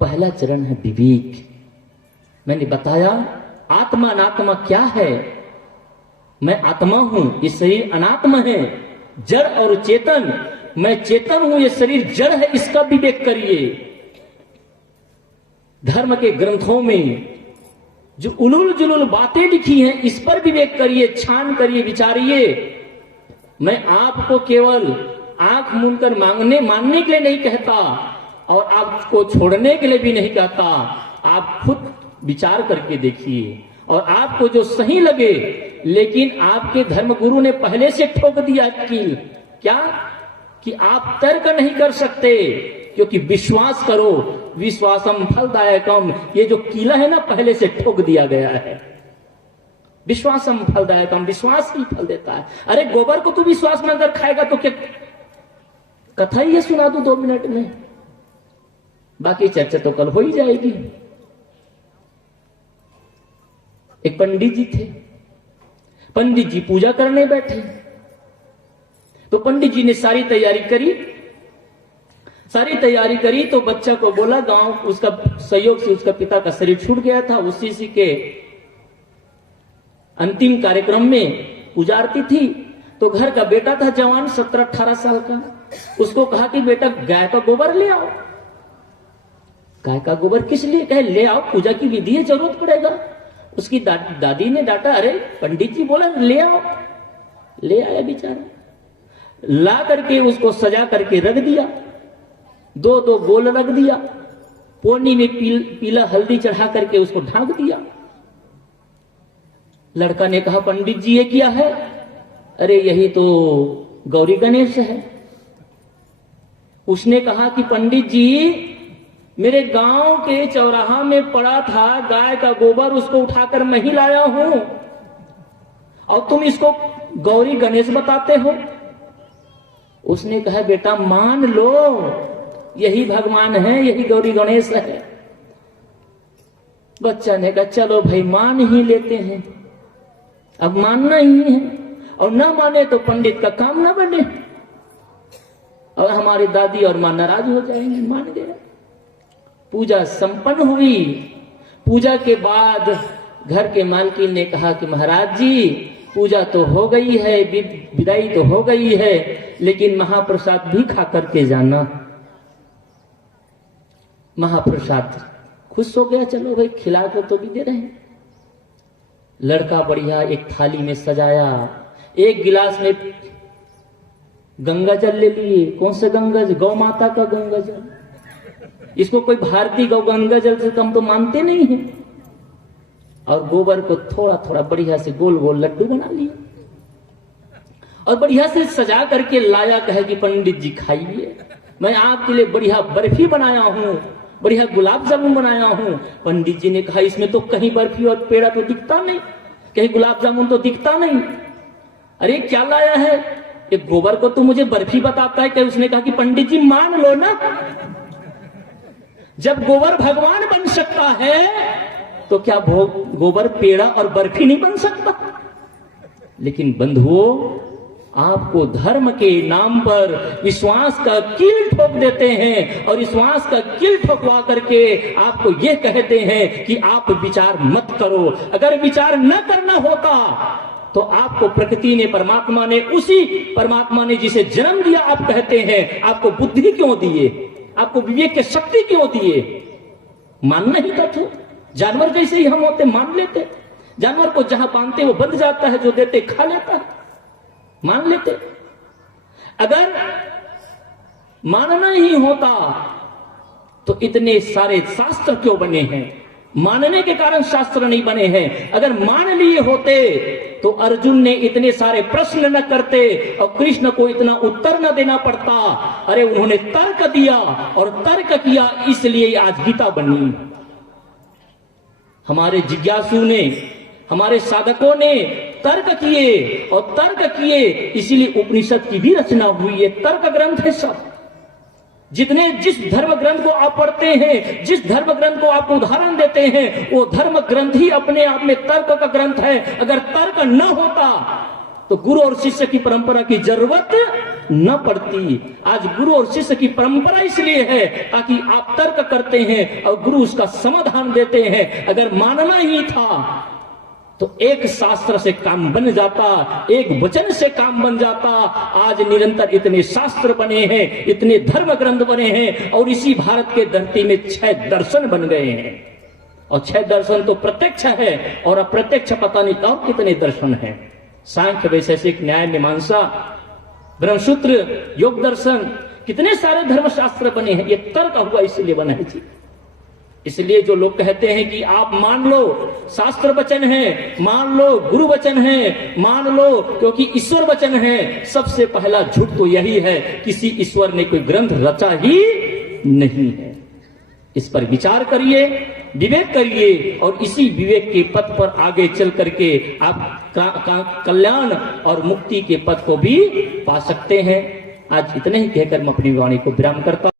पहला चरण है विवेक। मैंने बताया आत्मा अनात्मा क्या है। मैं आत्मा हूं, ये शरीर अनात्मा है, जड़ और चेतन। मैं चेतन हूं, ये शरीर जड़ है, इसका विवेक करिए। धर्म के ग्रंथों में जो उलूल जुलूल बातें लिखी हैं, इस पर विवेक करिए, छान करिए, विचारिए। मैं आपको केवल आंख मूंदकर मानने के लिए नहीं कहता और आपको छोड़ने के लिए भी नहीं कहता। आप खुद विचार करके देखिए और आपको जो सही लगे। लेकिन आपके धर्मगुरु ने पहले से ठोक दिया कील, क्या कि आप तर्क नहीं कर सकते, क्योंकि विश्वास करो, विश्वासम फलदायकम। ये जो कीला है ना, पहले से ठोक दिया गया है। विश्वासम फलदायकम, विश्वास ही फल देता है। अरे गोबर को तू विश्वास में अगर खाएगा तो क्या कथा ही सुना दू 2 मिनट में, बाकी चर्चा तो कल हो ही जाएगी। एक पंडित जी थे। पंडित जी पूजा करने बैठे तो पंडित जी ने सारी तैयारी करी तो बच्चा को बोला, गांव उसका सहयोग से उसका पिता का शरीर छूट गया था, उसी के अंतिम कार्यक्रम में पूजा आरती थी। तो घर का बेटा था जवान 17-18 साल का, उसको कहा कि बेटा गाय का गोबर ले आओ। गाय का गोबर किस लिए? कहे ले आओ, पूजा की विधि है, जरूरत पड़ेगा। उसकी दादी ने डांटा, अरे पंडित जी बोला ले आओ। ले आया बेचारा, ला करके उसको सजा करके रख दिया, 2-2 गोल रख दिया, पोनी में पीला हल्दी चढ़ा करके उसको ढांक दिया। लड़का ने कहा, पंडित जी ये क्या है? अरे यही तो गौरी गणेश है। उसने कहा कि पंडित जी, मेरे गांव के चौराहा में पड़ा था गाय का गोबर, उसको उठाकर मैं ही लाया हूं और तुम इसको गौरी गणेश बताते हो। उसने कहा, बेटा मान लो, यही भगवान है, यही गौरी गणेश है। बच्चा ने कहा, चलो भाई मान ही लेते हैं, अब मानना ही है, और ना माने तो पंडित का काम ना बने और हमारी दादी और मां नाराज हो जाएंगे। मान गया। पूजा संपन्न हुई। पूजा के बाद घर के मालकिन ने कहा कि महाराज जी, पूजा तो हो गई है, विदाई तो हो गई है, लेकिन महाप्रसाद भी खा करके जाना। महाप्रसाद खुश हो गया, चलो भाई खिला को तो भी दे रहे हैं। लड़का बढ़िया एक थाली में सजाया, एक गिलास में गंगा जल ले लिए। कौन सा गंगा जल? गौ माता का गंगा जल। इसको कोई भारतीय गौ गंगा जल से कम तो मानते नहीं है। और गोबर को थोड़ा थोड़ा बढ़िया से गोल गोल लड्डू बना लिया और बढ़िया से सजा करके लाया। कहे कि पंडित जी खाइए, मैं आपके लिए बढ़िया बर्फी बनाया हूं, बढ़िया गुलाब जामुन बनाया हूं। पंडित जी ने कहा, इसमें तो कहीं बर्फी और पेड़ा तो दिखता नहीं, कहीं गुलाब जामुन तो दिखता नहीं। अरे क्या लाया है? एक गोबर को तो मुझे बर्फी बताता है। क्या? उसने कहा कि पंडित जी मान लो ना, जब गोबर भगवान बन सकता है तो क्या गोबर पेड़ा और बर्फी नहीं बन सकता? लेकिन बंधुओं, आपको धर्म के नाम पर विश्वास का कील ठोक देते हैं और विश्वास का कील ठोकवा करके आपको यह कहते हैं कि आप विचार मत करो। अगर विचार न करना होता तो आपको प्रकृति ने, परमात्मा ने, उसी परमात्मा ने जिसे जन्म दिया आप कहते हैं, आपको बुद्धि क्यों दिए, आपको विवेक की शक्ति क्यों दिए? मानना ही था। जानवर जैसे ही हम होते मान लेते। जानवर को जहां बांधते वो बंध जाता है, जो देते खा लेता है, मान लेते। अगर मानना ही होता तो इतने सारे शास्त्र क्यों बने हैं? मानने के कारण शास्त्र नहीं बने हैं। अगर मान लिए होते तो अर्जुन ने इतने सारे प्रश्न न करते और कृष्ण को इतना उत्तर न देना पड़ता। अरे उन्होंने तर्क दिया और तर्क किया, इसलिए आज गीता बनी। हमारे जिज्ञासु ने, हमारे साधकों ने तर्क किए और तर्क किए, इसीलिए उपनिषद की भी रचना हुई है। तर्क ग्रंथ है सब। जिस धर्म ग्रंथ को आप पढ़ते हैं, जिस धर्म ग्रंथ को आप उदाहरण देते हैं, वो धर्म ग्रंथ ही अपने आप में तर्क का ग्रंथ है। अगर तर्क न होता तो गुरु और शिष्य की परंपरा की जरूरत न पड़ती। आज गुरु और शिष्य की परंपरा इसलिए है ताकि आप तर्क करते हैं और गुरु उसका समाधान देते हैं। अगर मानना ही था तो एक शास्त्र से काम बन जाता, एक वचन से काम बन जाता। आज निरंतर इतने शास्त्र बने हैं, इतने धर्म ग्रंथ बने हैं और इसी भारत के धरती में 6 दर्शन बन गए हैं। और 6 दर्शन तो प्रत्यक्ष है और अप्रत्यक्ष पता नहीं और कितने दर्शन हैं। सांख्य, वैशेषिक, न्याय, मीमांसा, ब्रह्मसूत्र, योग दर्शन, कितने सारे धर्मशास्त्र बने हैं। ये तर्क हुआ इसलिए बना है जी। इसलिए जो लोग कहते हैं कि आप मान लो शास्त्र वचन है, मान लो गुरु वचन है, मान लो क्योंकि ईश्वर वचन है, सबसे पहला झूठ तो यही है, किसी ईश्वर ने कोई ग्रंथ रचा ही नहीं है। इस पर विचार करिए, विवेक करिए और इसी विवेक के पथ पर आगे चल करके आप कल्याण और मुक्ति के पथ को भी पा सकते हैं। आज इतने ही कहकर मैं अपनी वाणी को विराम करता हूं।